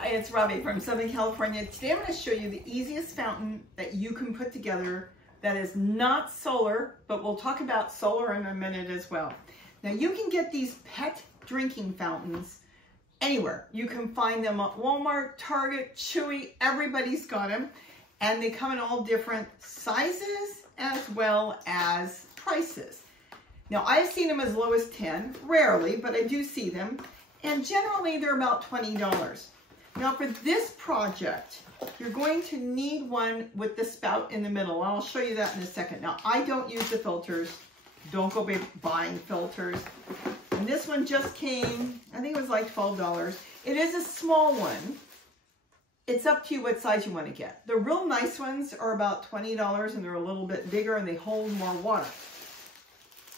Hi, it's Robbie from Southern California. Today I'm going to show you the easiest fountain that you can put together that is not solar, but we'll talk about solar in a minute as well. Now you can get these pet drinking fountains anywhere. You can find them at Walmart, Target, Chewy, everybody's got them. And they come in all different sizes as well as prices. Now I've seen them as low as 10, rarely, but I do see them. And generally they're about $20. Now for this project, you're going to need one with the spout in the middle. I'll show you that in a second. Now I don't use the filters. Don't go buying filters. And this one just came, I think it was like $12. It is a small one. It's up to you what size you want to get. The real nice ones are about $20 and they're a little bit bigger and they hold more water.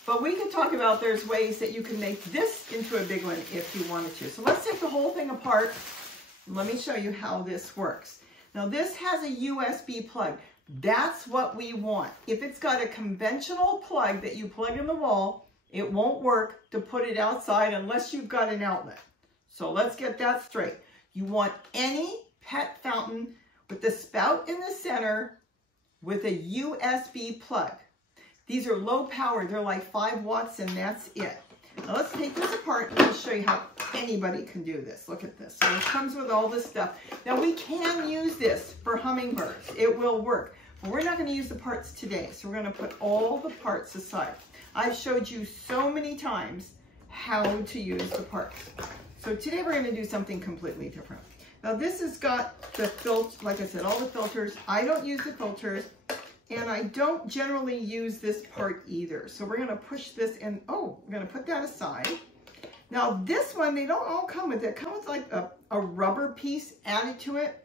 But we can talk about there's ways that you can make this into a big one if you wanted to. So let's take the whole thing apart. Let me show you how this works. Now this has a USB plug. That's what we want. If it's got a conventional plug that you plug in the wall, it won't work to put it outside unless you've got an outlet. So let's get that straight. You want any pet fountain with the spout in the center with a USB plug. These are low power. They're like 5 watts and that's it. Now let's take this apart and I'll show you how anybody can do this. Look at this. So it comes with all this stuff. Now we can use this for hummingbirds. It will work. But we're not going to use the parts today. So we're going to put all the parts aside. I've showed you so many times how to use the parts. So today we're going to do something completely different. Now this has got the filter, like I said, all the filters. I don't use the filters. And I don't generally use this part either. So we're gonna push this in. Oh, we're gonna put that aside. Now this one, they don't all come with it. It comes with like a rubber piece added to it.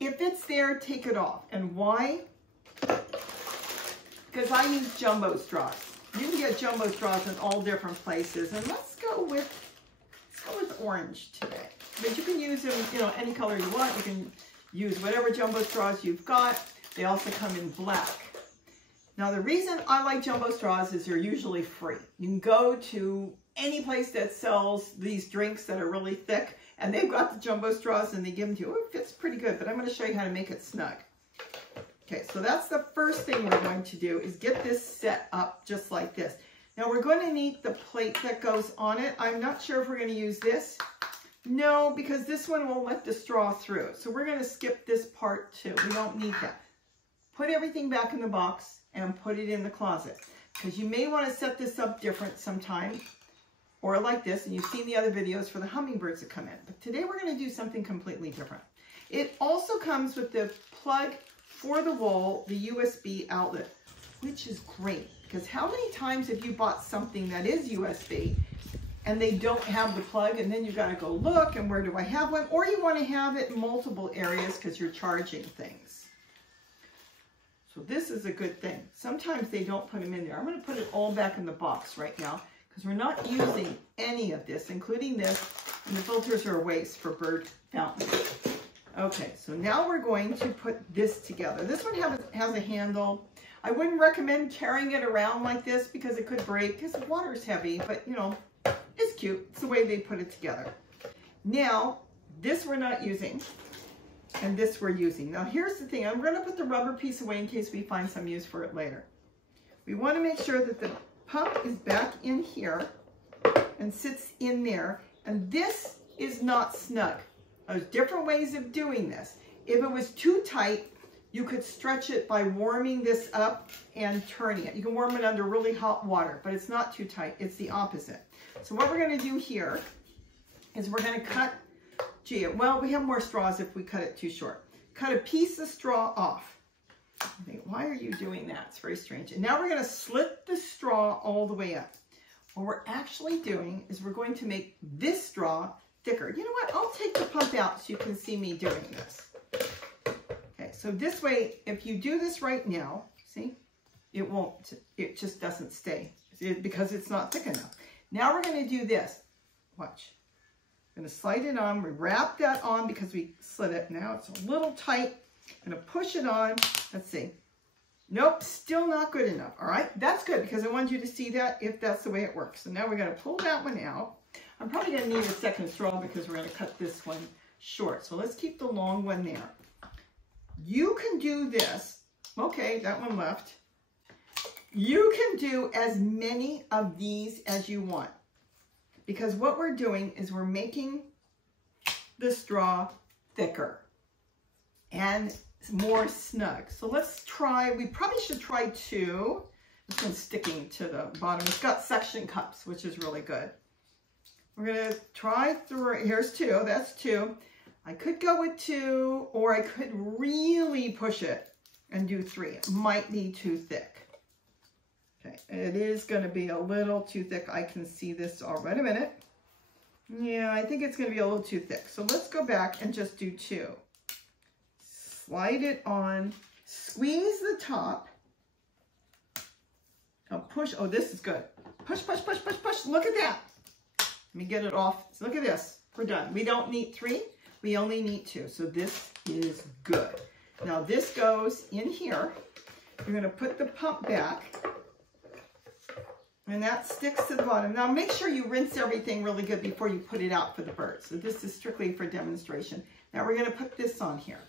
If it's there, take it off. And why? Because I use jumbo straws. You can get jumbo straws in all different places. And let's go with orange today. But you can use them, you know, any color you want. You can use whatever jumbo straws you've got. They also come in black. Now the reason I like jumbo straws is they're usually free. You can go to any place that sells these drinks that are really thick and they've got the jumbo straws and they give them to you. Oh, it fits pretty good, but I'm going to show you how to make it snug. Okay, so that's the first thing we're going to do is get this set up just like this. Now we're going to need the plate that goes on it. I'm not sure if we're going to use this. No, because this one won't let the straw through. So we're going to skip this part too. We don't need that. Put everything back in the box and put it in the closet because you may want to set this up different sometime or like this, and you've seen the other videos for the hummingbirds that come in. But today we're going to do something completely different. It also comes with the plug for the wall, the USB outlet, which is great because how many times have you bought something that is USB and they don't have the plug and then you got to go look and where do I have one? Or you want to have it in multiple areas because you're charging things. So this is a good thing. Sometimes they don't put them in there. I'm going to put it all back in the box right now because we're not using any of this, including this, and the filters are a waste for bird fountains. Okay, so now we're going to put this together. This one has a handle. I wouldn't recommend carrying it around like this because it could break because the water's heavy, but you know, it's cute. It's the way they put it together. Now, this we're not using. And this we're using. Now here's the thing, I'm going to put the rubber piece away in case we find some use for it later. We want to make sure that the pump is back in here and sits in there. And this is not snug. There's different ways of doing this. If it was too tight, you could stretch it by warming this up and turning it. You can warm it under really hot water, but it's not too tight. It's the opposite. So what we're going to do here is we're going to cut. Gee, well, we have more straws if we cut it too short. Cut a piece of straw off. I think, why are you doing that? It's very strange. And now we're going to slit the straw all the way up. What we're actually doing is we're going to make this straw thicker. You know what? I'll take the pump out so you can see me doing this. Okay, so this way, if you do this right now, see, it won't, it just doesn't stay because it's not thick enough. Now we're going to do this. Watch. I'm going to slide it on. We wrap that on because we slit it. Now it's a little tight. I'm going to push it on. Let's see. Nope, still not good enough. All right, that's good because I want you to see that if that's the way it works. So now we're going to pull that one out. I'm probably going to need a second straw because we're going to cut this one short. So let's keep the long one there. You can do this. Okay, that one left. You can do as many of these as you want, because what we're doing is we're making the straw thicker and more snug. So let's try, we probably should try 2. This one's sticking to the bottom. It's got suction cups, which is really good. We're gonna try 3. Here's 2, that's 2. I could go with 2, or I could really push it and do 3. It might be too thick. Okay, it is gonna be a little too thick. I can see this already. Wait a minute. Yeah, I think it's gonna be a little too thick. So let's go back and just do 2. Slide it on, squeeze the top. Now push, oh, this is good. Push, push, push, push, push. Look at that. Let me get it off. So look at this. We're done. We don't need 3. We only need 2. So this is good. Now this goes in here. You're going to put the pump back. And that sticks to the bottom. Now make sure you rinse everything really good before you put it out for the birds. So this is strictly for demonstration. Now we're going to put this on here.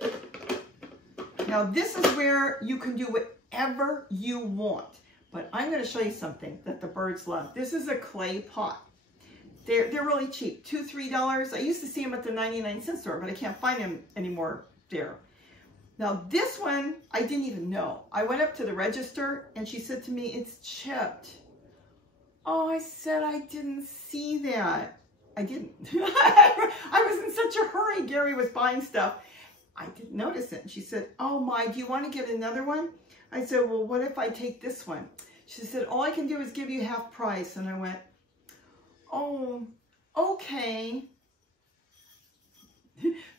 Now this is where you can do whatever you want. But I'm going to show you something that the birds love. This is a clay pot. They're really cheap, $2, $3. I used to see them at the 99-cent store, but I can't find them anymore there. Now this one, I didn't even know. I went up to the register and she said to me, it's chipped. Oh, I said, I didn't see that. I didn't. I was in such a hurry. Gary was buying stuff. I didn't notice it. And she said, oh my, do you want to get another one? I said, well, what if I take this one? She said, all I can do is give you half price. And I went, oh, okay.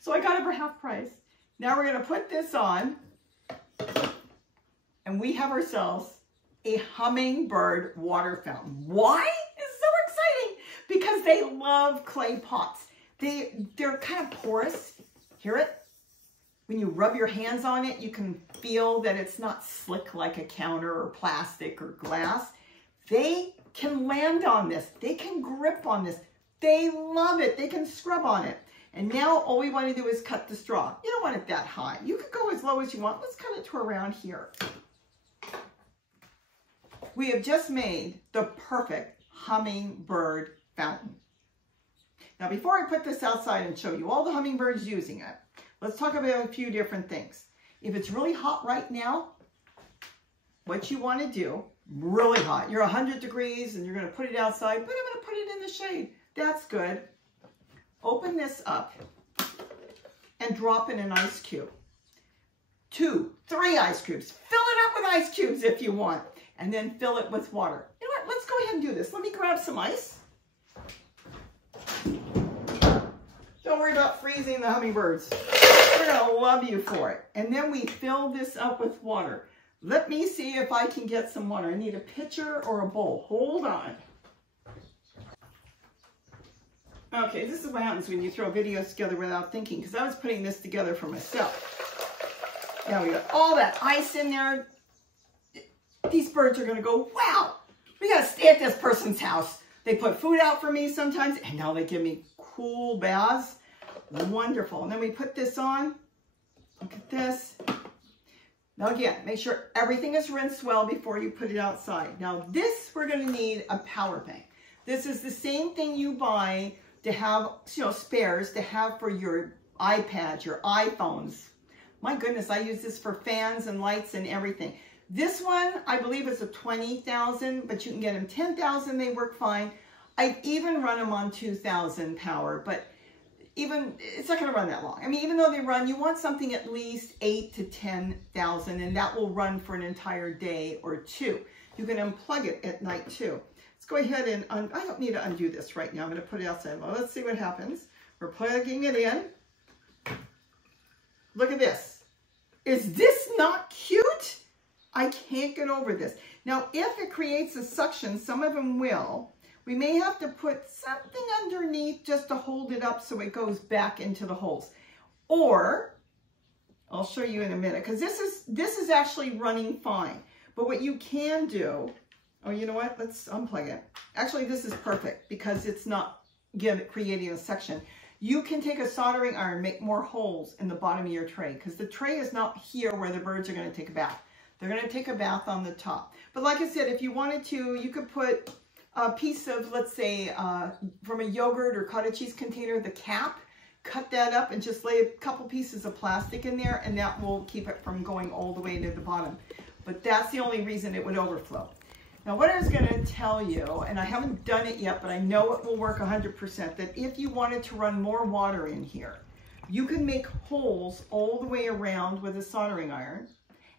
So I got it for half price. Now we're going to put this on. And we have ourselves a hummingbird water fountain. Why? It's so exciting. Because they love clay pots. They're kind of porous. Hear it? When you rub your hands on it, you can feel that it's not slick like a counter or plastic or glass. They can land on this. They can grip on this. They love it. They can scrub on it. And now all we want to do is cut the straw. You don't want it that high. You could go as low as you want. Let's cut it to around here. We have just made the perfect hummingbird fountain. Now, before I put this outside and show you all the hummingbirds using it, let's talk about a few different things. If it's really hot right now, what you want to do, really hot, you're 100 degrees and you're going to put it outside, but I'm going to put it in the shade. That's good. Open this up and drop in an ice cube. 2, 3 ice cubes. Fill it up with ice cubes if you want, and then fill it with water. You know what? Let's go ahead and do this. Let me grab some ice. Don't worry about freezing the hummingbirds. They're going to love you for it. And then we fill this up with water. Let me see if I can get some water. I need a pitcher or a bowl. Hold on. Okay, this is what happens when you throw videos together without thinking, because I was putting this together for myself. Now we got all that ice in there. These birds are going to go, wow, we got to stay at this person's house. They put food out for me sometimes, and now they give me cool baths. Wonderful. And then we put this on. Look at this. Now again, make sure everything is rinsed well before you put it outside. Now this, we're going to need a power bank. This is the same thing you buy to have, spares to have for your iPads, your iPhones. My goodness, I use this for fans and lights and everything. This one, I believe, is a 20,000, but you can get them 10,000. They work fine. I've even run them on 2,000 power, but even it's not going to run that long. I mean, even though they run, you want something at least 8 to 10,000, and that will run for an entire day or two. You can unplug it at night too. Let's go ahead and, I don't need to undo this right now. I'm going to put it outside. Well, let's see what happens. We're plugging it in. Look at this. Is this not cute? I can't get over this. Now, if it creates a suction, some of them will. We may have to put something underneath just to hold it up so it goes back into the holes. Or, I'll show you in a minute, because this is actually running fine. But what you can do, oh, you know what? Let's unplug it. Actually, this is perfect because it's not creating a suction. You can take a soldering iron, make more holes in the bottom of your tray, because the tray is not here where the birds are going to take a bath. They're going to take a bath on the top. But like I said, if you wanted to, you could put a piece of, let's say, from a yogurt or cottage cheese container, the cap, cut that up and just lay a couple pieces of plastic in there, and that will keep it from going all the way to the bottom. But that's the only reason it would overflow. Now, what I was going to tell you, and I haven't done it yet, but I know it will work 100%, that if you wanted to run more water in here, you can make holes all the way around with a soldering iron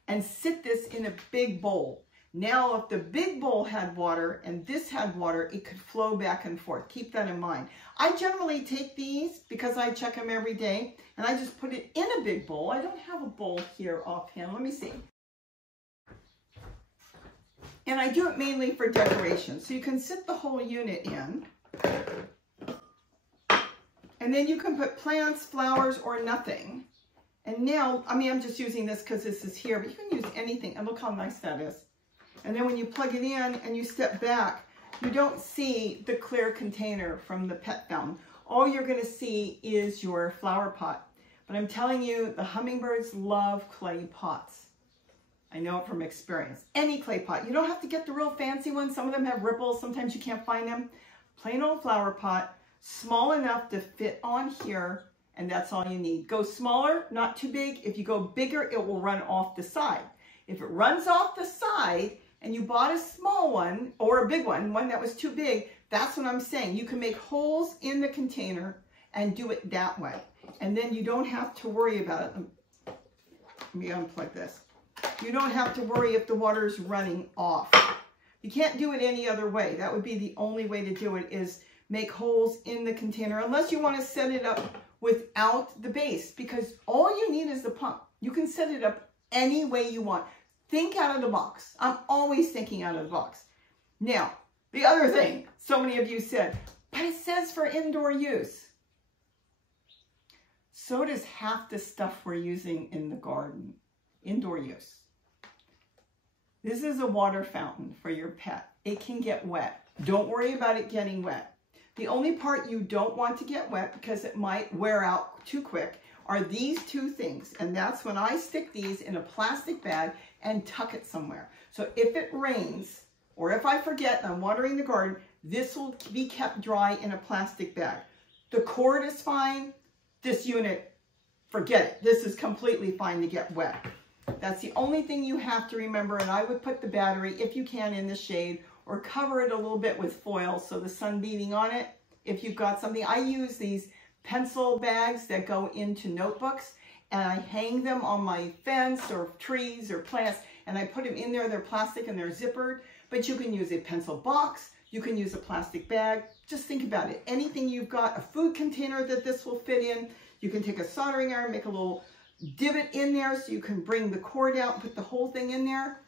and sit this in a big bowl. Now, if the big bowl had water and this had water, it could flow back and forth. Keep that in mind. I generally take these because I check them every day, and I just put it in a big bowl. I don't have a bowl here offhand. Let me see. And I do it mainly for decoration. So you can sit the whole unit in. And then you can put plants, flowers, or nothing. And now, I mean, I'm just using this because this is here, but you can use anything. And look how nice that is. And then when you plug it in and you step back, you don't see the clear container from the pet fountain. All you're going to see is your flower pot. But I'm telling you, the hummingbirds love clay pots. I know it from experience. Any clay pot. You don't have to get the real fancy ones. Some of them have ripples. Sometimes you can't find them. Plain old flower pot, small enough to fit on here, and that's all you need. Go smaller, not too big. If you go bigger, it will run off the side. If it runs off the side and you bought a small one or a big one, one that was too big, that's what I'm saying. You can make holes in the container and do it that way. And then you don't have to worry about it. Let me unplug this. You don't have to worry if the water is running off. You can't do it any other way. That would be the only way to do it, is make holes in the container, unless you want to set it up without the base, because all you need is the pump. You can set it up any way you want. Think out of the box. I'm always thinking out of the box. Now, the other thing, so many of you said, but it says for indoor use. So does half the stuff we're using in the garden. Indoor use. This is a water fountain for your pet. It can get wet. Don't worry about it getting wet. The only part you don't want to get wet, because it might wear out too quick, are these two things. And that's when I stick these in a plastic bag and tuck it somewhere. So if it rains, or if I forget and I'm watering the garden, this will be kept dry in a plastic bag. The cord is fine. This unit, forget it. This is completely fine to get wet. That's the only thing you have to remember. And I would put the battery, if you can, in the shade, or cover it a little bit with foil so the sun beating on it. If you've got something, I use these pencil bags that go into notebooks, and I hang them on my fence or trees or plants, and I put them in there. They're plastic and they're zippered, but you can use a pencil box. You can use a plastic bag. Just think about it. Anything you've got, a food container that this will fit in. You can take a soldering iron, make a little divot in there so you can bring the cord out and put the whole thing in there.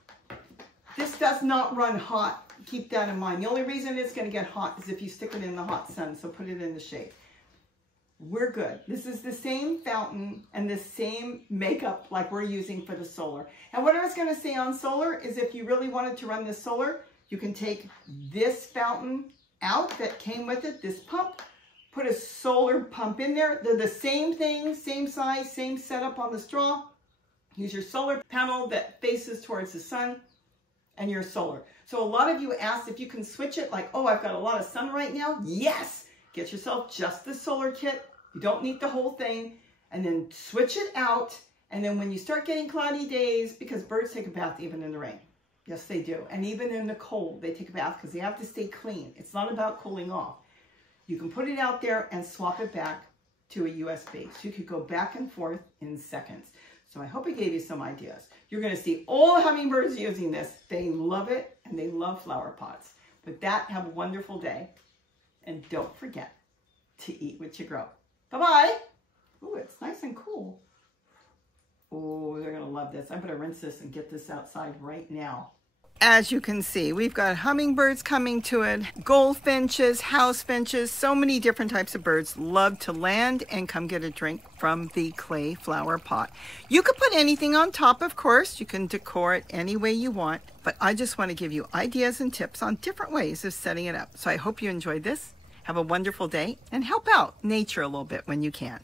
This does not run hot. Keep that in mind. The only reason it's going to get hot is if you stick it in the hot sun, so put it in the shade. We're good. This is the same fountain and the same makeup like we're using for the solar. And what I was going to say on solar is, if you really wanted to run this solar, you can take this fountain out that came with it, this pump, put a solar pump in there. They're the same thing, same size, same setup on the straw. Use your solar panel that faces towards the sun and your solar. So a lot of you asked if you can switch it, like, oh, I've got a lot of sun right now. Yes, get yourself just the solar kit. You don't need the whole thing, and then switch it out. And then when you start getting cloudy days, because birds take a bath even in the rain. Yes, they do. And even in the cold, they take a bath because they have to stay clean. It's not about cooling off. You can put it out there and swap it back to a USB. So you could go back and forth in seconds. So I hope I gave you some ideas. You're going to see all the hummingbirds using this. They love it, and they love flower pots. With that, have a wonderful day. And don't forget to eat what you grow. Bye-bye. Ooh, it's nice and cool. Oh, they're going to love this. I'm going to rinse this and get this outside right now. As you can see, we've got hummingbirds coming to it, goldfinches, house finches, so many different types of birds love to land and come get a drink from the clay flower pot. You could put anything on top, of course. You can decor it any way you want, but I just want to give you ideas and tips on different ways of setting it up. So I hope you enjoyed this, Have a wonderful day and help out nature a little bit when you can.